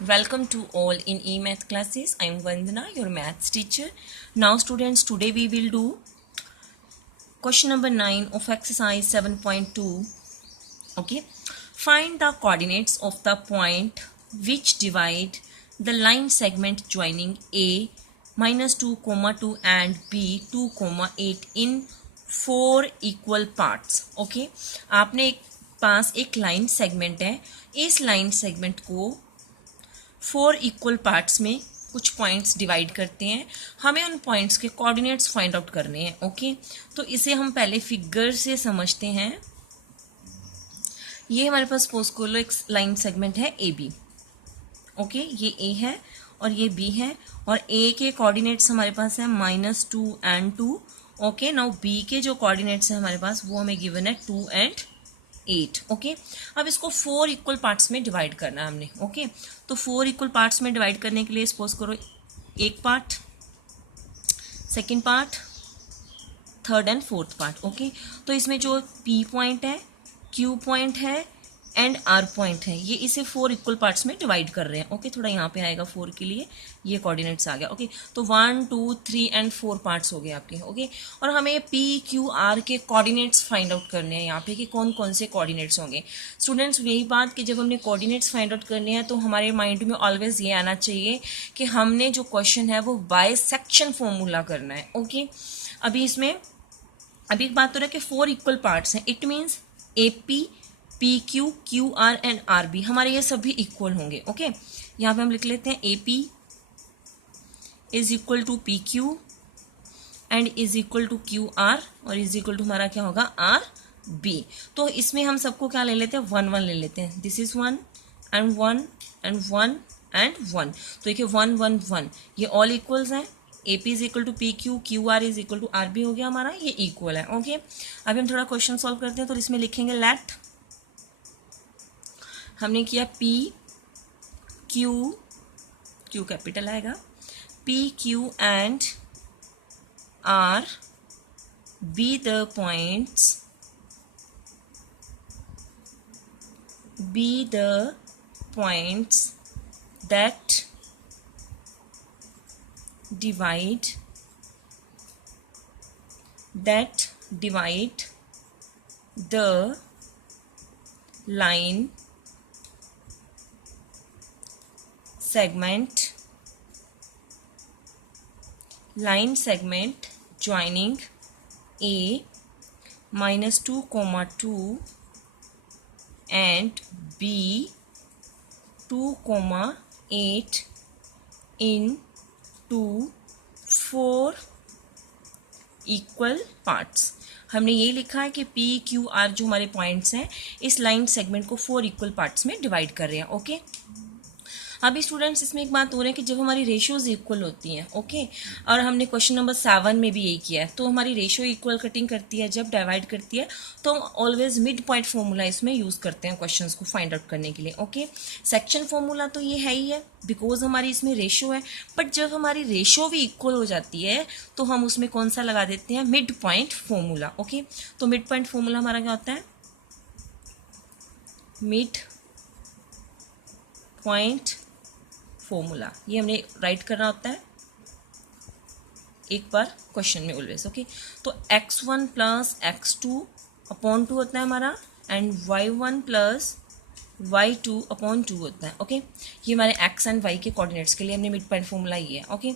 Welcome to all in e-math classes. I am Vandana, your maths teacher. Now students, today we will do question number 9 of exercise 7.2. Okay. Find the coordinates of the point which divide the line segment joining A -2, 2 and B 2, 8 in 4 equal parts. Okay. आपने पास एक line segment है, इस line segment को 4 equal parts में कुछ points divide करते हैं। हमें उन पॉइंट्स के कोऑर्डिनेट्स फाइंड आउट करने हैं। ओके, तो इसे हम पहले फिगर से समझते हैं। ये हमारे पास सपोज कर लो एक लाइन सेगमेंट है ए बी। ओके, ये ए है और ये बी है और ए के कोऑर्डिनेट्स हमारे पास है -2 and 2। ओके, नाउ बी के जो कोऑर्डिनेट्स है हमारे पास वो हमें गिवन है 2 and 8। ओके, अब इसको 4 इक्वल पार्ट्स में डिवाइड करना है हमने। ओके, तो 4 इक्वल पार्ट्स में डिवाइड करने के लिए सपोज करो एक part, second part, third and fourth part. Okay, तो इसमें जो पी पॉइंट है, क्यू पॉइंट है एंड आर पॉइंट है, ये इसे 4 इक्वल पार्ट्स में डिवाइड कर रहे हैं। ओके, थोड़ा यहाँ पे आएगा 4 के लिए, ये कोऑर्डिनेट्स आ गया। ओके, तो 1 2 3 एंड 4 पार्ट्स हो गए आपके। ओके, और हमें पी क्यू आर के कोऑर्डिनेट्स फाइंड आउट करने हैं यहाँ पे कि कौन कौन से कोऑर्डिनेट्स होंगे। स्टूडेंट्स, यही बात कि जब हमने कोऑर्डिनेट्स फाइंड आउट करने हैं तो हमारे माइंड में ऑलवेज ये आना चाहिए कि हमने जो क्वेश्चन है वो बाय सेक्शन फॉर्मूला करना है। ओके, अभी इसमें अभी एक बात तो रहा कि 4 इक्वल पार्ट्स हैं, it means A P, P Q, Q R and R B हमारे ये सभी इक्वल होंगे। ओके, यहाँ पे हम लिख लेते हैं A P is equal to P Q and is equal to Q R और इज इक्वल टू हमारा क्या होगा आर बी। तो इसमें हम सबको क्या ले लेते हैं, 1 1 ले लेते हैं। This is 1 and 1 and 1 and 1। तो देखिए 1 1 1 ये ऑल इक्वल्स हैं। A P is equal to P Q, Q R is equal to R B हो गया हमारा, ये इक्वल है। ओके, अभी हम थोड़ा क्वेश्चन सॉल्व करते हैं। तो इसमें लिखेंगे लेट, हमने किया पी क्यू, क्यू कैपिटल आएगा, P Q and R be the points, be the points that divide the line segment joining A -2, 2 and B 2, 8 into 4 equal parts. हमने ये लिखा है कि पी क्यू आर जो हमारे पॉइंट्स हैं इस लाइन सेगमेंट को 4 इक्वल पार्ट्स में डिवाइड कर रहे हैं। ओके, अभी स्टूडेंट्स इसमें एक बात हो रही है कि जब हमारी रेशियोज इक्वल होती हैं, ओके, और हमने क्वेश्चन नंबर 7 में भी यही किया है, तो हमारी रेशियो इक्वल कटिंग करती है, जब डिवाइड करती है तो हम ऑलवेज मिड पॉइंट फॉर्मूला इसमें यूज़ करते हैं क्वेश्चंस को फाइंड आउट करने के लिए। ओके, सेक्शन फॉर्मूला तो ये है ही है बिकॉज हमारी इसमें रेशियो है, बट जब हमारी रेशियो भी इक्वल हो जाती है तो हम उसमें कौन सा लगा देते हैं, मिड पॉइंट फॉर्मूला। ओके, तो मिड पॉइंट फॉर्मूला हमारा क्या होता है, मिड पॉइंट फॉर्मूला, ये हमने राइट करना होता है एक बार क्वेश्चन में ऑलवेज। ओके, तो x1 प्लस x2 अपॉन 2 होता है हमारा and y1 plus y2 upon 2 होता है। ओके, ये हमारे x एंड y के कोऑर्डिनेट्स के लिए हमने मिड पॉइंट फॉर्मूला ये है। ओके,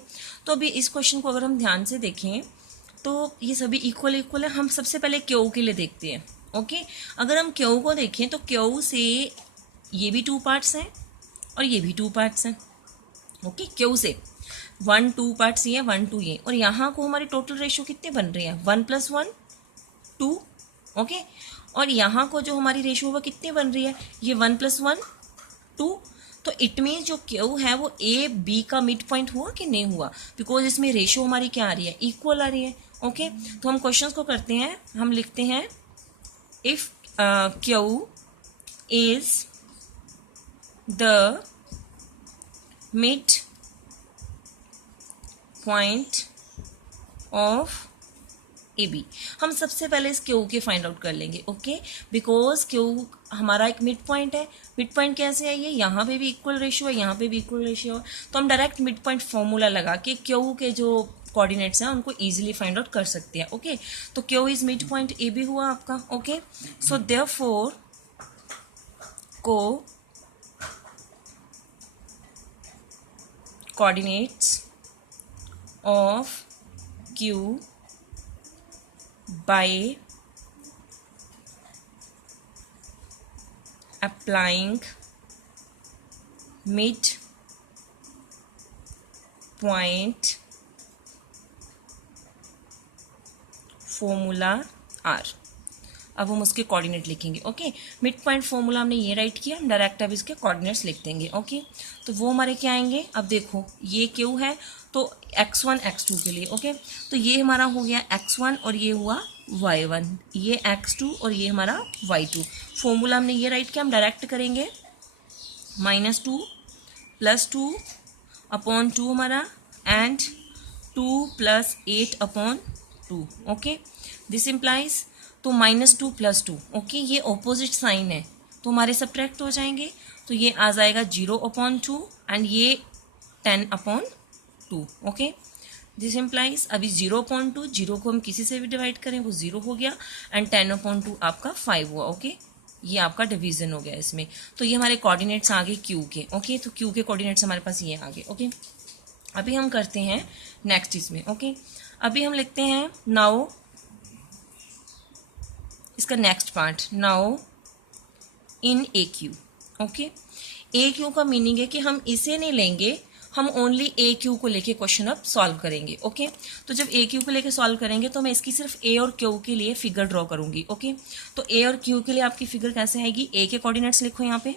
तो अभी इस क्वेश्चन को अगर हम ध्यान से देखें तो ये सभी इक्वल इक्वल है। हम सबसे पहले क्यू के लिए देखते हैं। ओके, अगर हम क्यू को देखें तो क्यू से ये भी 2 पार्ट्स हैं और ये भी 2 पार्ट्स हैं। ओके, क्यू से 1 2 पार्ट्स ये 1 2 ये, और यहाँ को हमारी टोटल रेशियो कितने बन रही है, 1 + 1 2। ओके, और यहाँ को जो हमारी रेशियो वो कितनी बन रही है, ये 1 + 1 2। तो इट मीन जो क्यू है वो ए बी का मिड पॉइंट हुआ कि नहीं हुआ, बिकॉज इसमें रेशियो हमारी क्या आ रही है, इक्वल आ रही है। ओके, तो हम क्वेश्चंस को करते हैं, हम लिखते हैं if Q is the mid point of A B. हम सबसे पहले इस क्यू के फाइंड आउट कर लेंगे, ओके, बिकॉज क्यू हमारा एक मिड पॉइंट है। मिड पॉइंट कैसे है, ये यहाँ पे भी इक्वल रेशियो है, यहाँ पे भी इक्वल रेशियो है, तो हम डायरेक्ट मिड पॉइंट फॉर्मूला लगा के क्यू के जो कोऑर्डिनेट्स हैं उनको इजीली फाइंड आउट कर सकते हैं, ओके। तो Q is mid point A B हुआ आपका, okay. So therefore coordinates of Q by applying mid point formula R। अब हम उसके कोऑर्डिनेट लिखेंगे, ओके। मिड पॉइंट फॉर्मूला हमने ये राइट किया, हम डायरेक्ट अब इसके कोऑर्डिनेट्स लिख देंगे, ओके। तो वो हमारे क्या आएंगे, अब देखो ये क्यू है तो x1 x2 के लिए, ओके। तो ये हमारा हो गया x1 और ये हुआ y1, ये x2 और ये हमारा y2। फॉर्मूला हमने ये राइट किया, हम डायरेक्ट करेंगे -2 + 2 अपॉन 2 हमारा and 2 + 8 upon 2, okay. This implies तो -2 + 2, ओके, ये ऑपोजिट साइन है तो हमारे सब्ट्रैक्ट हो जाएंगे, तो ये आ जाएगा 0/2 एंड ये 10/2, ओके। दिस इम्प्लाइज अभी 0/2, 0 को हम किसी से भी डिवाइड करें वो 0 हो गया एंड 10/2 आपका 5 हुआ, ओके। ये आपका डिवीजन हो गया इसमें। तो ये हमारे कोऑर्डिनेट्स आ गए क्यू के, ओके। तो क्यू के कोऑर्डिनेट्स हमारे पास ये आ गए, ओके। अभी हम करते हैं नेक्स्ट इसमें, ओके। अभी हम लिखते हैं नाउ इसका next part, now in A Q, okay. A Q का मीनिंग है कि हम इसे नहीं लेंगे, हम ओनली ए क्यू को लेके क्वेश्चन अब सॉल्व करेंगे, ओके। तो जब ए क्यू को लेके सॉल्व करेंगे तो मैं इसकी सिर्फ ए और क्यू के लिए फिगर ड्रॉ करूंगी, ओके। तो ए और क्यू के लिए आपकी फिगर कैसे आएगी, ए के कोऑर्डिनेट्स लिखो यहाँ पे,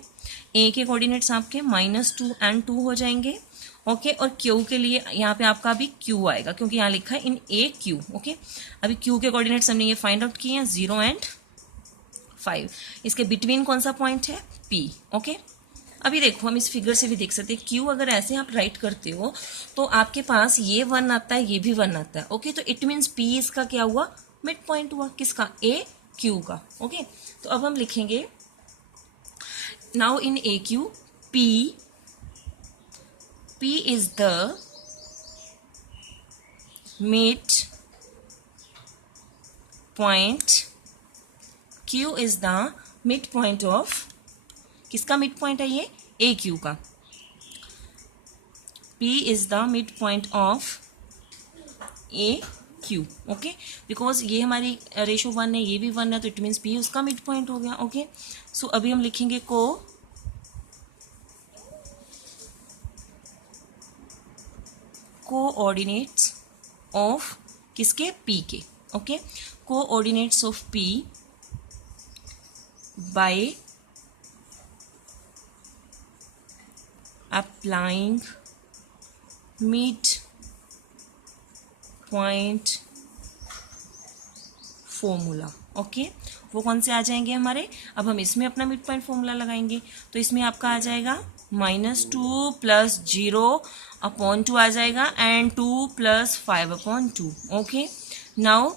ए के कोऑर्डिनेट्स आपके -2 and 2 हो जाएंगे, ओके। और क्यू के लिए यहाँ पे आपका अभी क्यू आएगा क्योंकि यहाँ लिखा है इन ए क्यू, ओके। अभी क्यू के कोऑर्डिनेट्स हमने ये फाइंड आउट किए हैं 0 and 5। इसके बिटवीन कौन सा पॉइंट है, P, ओके। अभी देखो हम इस फिगर से भी देख सकते हैं क्यू अगर ऐसे आप राइट करते हो तो आपके पास ये 1 आता है, ये भी 1 आता है, ओके। तो इट मीन्स P इसका क्या हुआ, मिड पॉइंट हुआ, किसका, ए क्यू का, ओके। तो अब हम लिखेंगे now in A Q P is the mid point, Q is the mid point of, किसका मिड पॉइंट है ये, ए क्यू का। P is the mid point of A Q, okay. Because ये हमारी रेशो 1 है, ये भी 1 है, तो इट मीन्स P उसका मिड पॉइंट हो गया, ओके। सो अभी हम लिखेंगे कोऑर्डिनेट्स ऑफ किसके, P के, okay. Coordinates of P by applying mid point formula, okay. वो कौन से आ जाएंगे हमारे, अब हम इसमें अपना मिड पॉइंट फॉर्मूला लगाएंगे, तो इसमें आपका आ जाएगा -2 + 0/2 आ जाएगा एंड 2 + 5/2, ओके। नाउ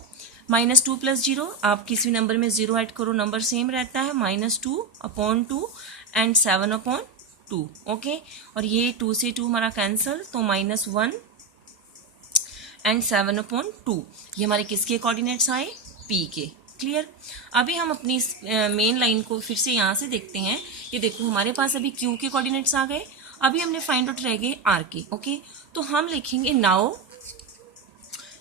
-2 + 0, आप किसी नंबर में 0 ऐड करो नंबर सेम रहता है, -2/2 एंड 7/2, ओके। और ये 2 से 2 हमारा कैंसल, तो -1 एंड 7/2, ये हमारे किसके कोऑर्डिनेट्स आए, P के, क्लियर। अभी हम अपनी मेन लाइन को फिर से यहाँ से देखते हैं, ये देखो हमारे पास अभी Q के कोऑर्डिनेट्स आ गए, अभी हमने फाइंड आउट रह गए R के, ओके। तो हम लिखेंगे नाउ,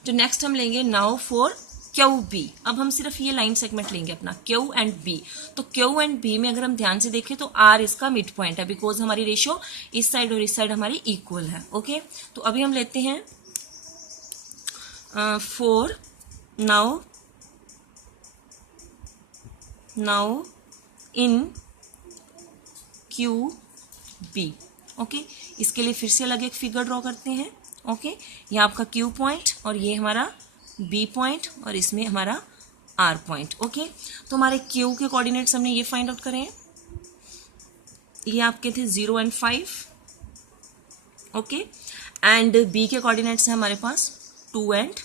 जो नेक्स्ट हम लेंगे नाउ फॉर क्यू बी। अब हम सिर्फ ये लाइन सेगमेंट लेंगे अपना क्यू एंड बी। तो क्यू एंड बी में अगर हम ध्यान से देखें तो आर इसका मिड पॉइंट है, बिकॉज हमारी रेशियो इस साइड और इस साइड हमारी इक्वल है, ओके। तो अभी हम लेते हैं for now in Q B, okay. इसके लिए फिर से अलग एक फिगर ड्रॉ करते हैं, ओके। ये आपका क्यू पॉइंट और ये हमारा बी पॉइंट और इसमें हमारा आर पॉइंट, ओके। तो हमारे क्यू के कोऑर्डिनेट्स हमने ये फाइंड आउट करे हैं, ये आपके थे 0 and 5, ओके। एंड बी के कोऑर्डिनेट्स हैं हमारे पास 2 and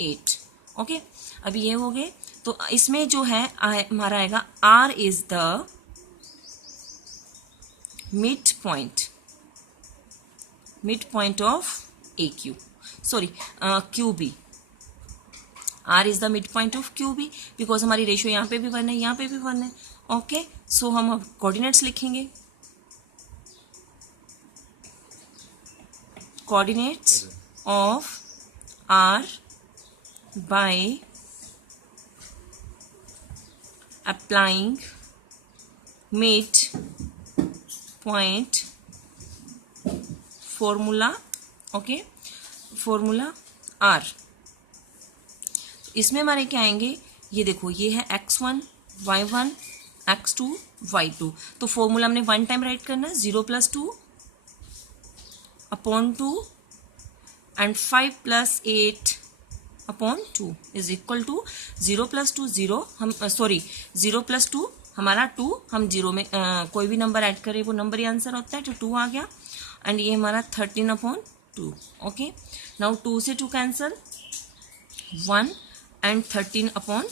8, ओके। अभी ये हो गए, तो इसमें जो है हमारा आएगा R is the mid point of AQ, sorry QB। R is the mid point of QB, because हमारी रेशियो यहाँ पे भी 1 है, यहाँ पे भी 1 है। ओके, सो हम अब कोऑर्डिनेट्स लिखेंगे। Coordinates of R by applying mid point formula, okay, formula R। इसमें हमारे क्या आएंगे, ये देखो, ये है x1 y1 x2 y2, तो फॉर्मूला हमने 1 टाइम राइट करना है, 0 + 2 upon 2 and 5 + 8 upon 2 is equal to 0 + 2 0, हम सॉरी 0 + 2 हमारा 2, हम 0 में कोई भी नंबर ऐड करें वो नंबर ही आंसर होता है, तो 2 आ गया। एंड ये हमारा 13 अपॉन 2। ओके, नाउ 2 से 2 कैंसल, 1 एंड 13 अपॉन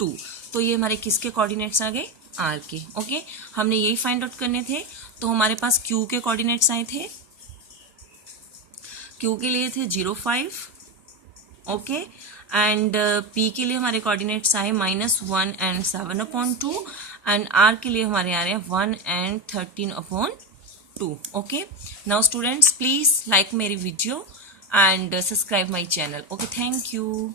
2, तो ये हमारे किसके कोऑर्डिनेट्स आ गए, R के। ओके, हमने यही फाइंड आउट करने थे, तो हमारे पास Q के कोऑर्डिनेट्स आए थे। Q के लिए थे 0 5, ओके, एंड P के लिए हमारे कोऑर्डिनेट्स आए -1 एंड 7 अपॉन 2, एंड R के लिए हमारे आ रहे हैं 1 and 13 upon 2। Okay, now students please like मेरी video and subscribe my channel. Okay, thank you.